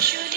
should